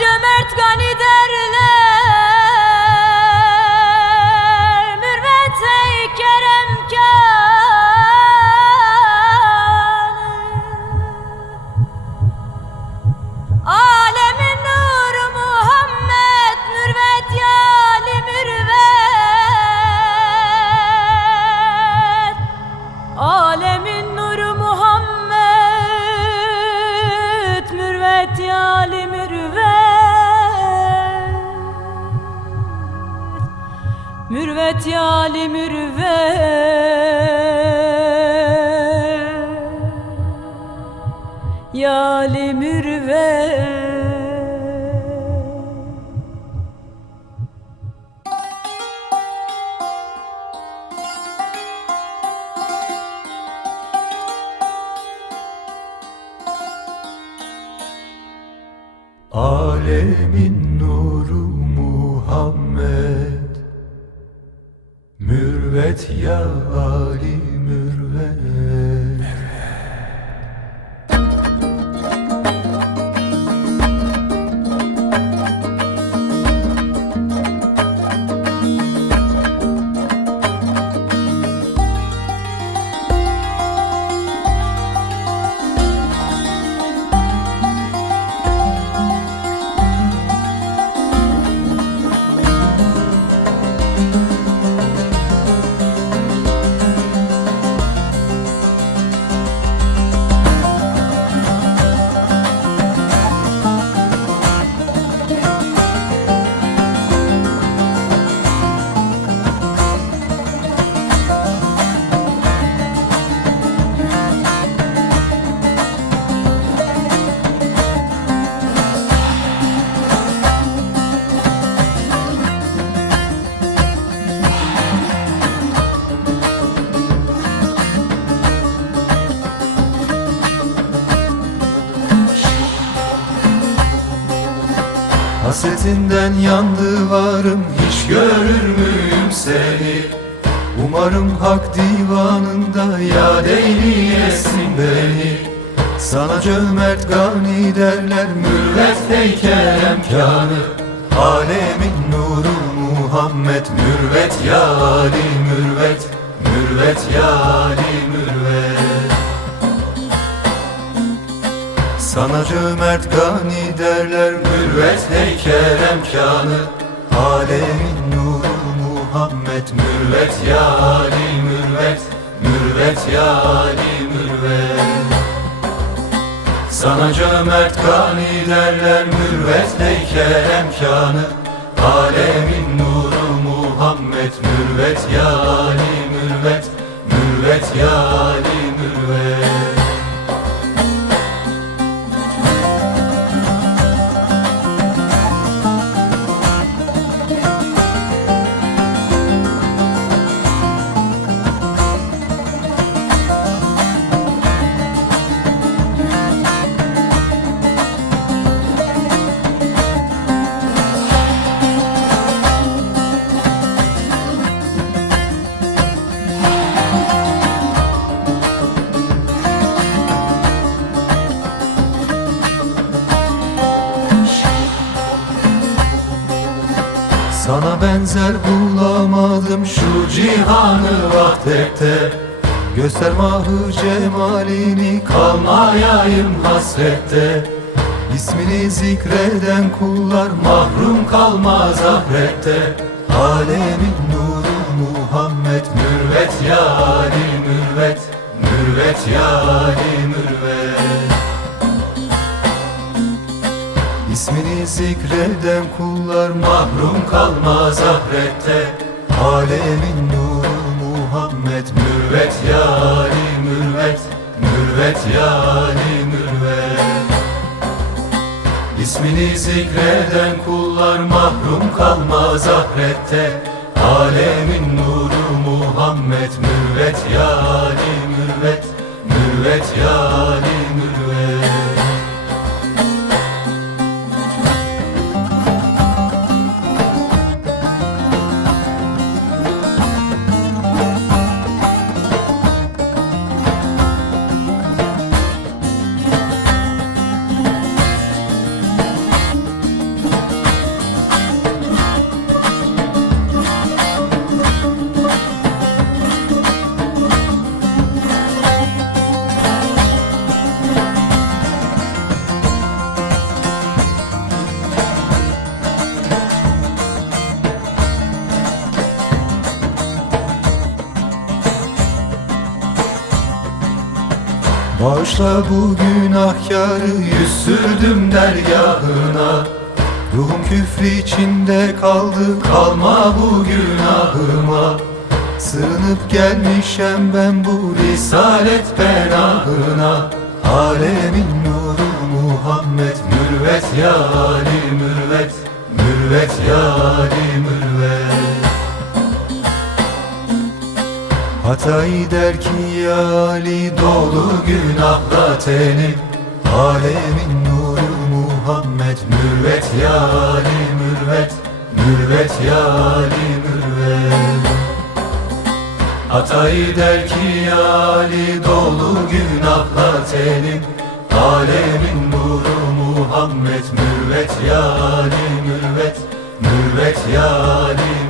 cömert ganide Mürvet yali mürvet. Yali mürvet. Alemin nuru Muhammed Mürvet ya Ali mürvet Hasretinden yandı varım hiç görür müyüm seni? Umarım hak divanında yad eyleyesin beni. Sana cömert gani derler mürvet heykel emkanı. Alemin nuru Muhammed mürvet ya Ali mürvet Mürvet ya Ali mürvet sana cömert gani derler mürvet heykel emkanı. Alemin nuru Muhammed mürvet ya Ali mürvet Mürvet ya Ali mürvet. Sana cömert gani derler mürvet heykel emkanı. Alemin nuru Muhammed mürvet ya Ali mürvet Mürvet ya Ali Sana benzer bulamadım şu cihanı vahdette Göster mahı cemalini kalmayayım hasrette. İsmini zikreden kullar mahrum kalmaz ahirette. Alemin nuru Muhammed mürvet ya Ali mürvet. Mürvet ya Ali mürvet İsmini zikreden kullar mahrum kalmaz ahirette. Alemin nuru Muhammed mürvet ya Ali mürvet Mürvet ya Ali mürvet. İsmini zikreden kullar mahrum kalmaz ahirette. Alemin nuru Muhammed mürvet ya Ali mürvet Mürvet ya Ali mürvet Bağışla bu günahkarı yüz sürdüm dergahına. Ruhum küfrü içinde kaldı kalma bu günahıma. Sığınıp gelmişem ben bu risalet penahına. Alemin nuru Muhammed Mürvet ya Ali mürvet Mürvet ya Ali mürvet Hatay der ki Ali dolu günahla tenim Alemin nuru Muhammed Mürvet ya Ali mürvet. Mürvet ya Ali mürvet. Hatay der ki Ali dolu günahla tenim Alemin nuru Muhammed Mürvet ya Ali mürvet. Mürvet ya Ali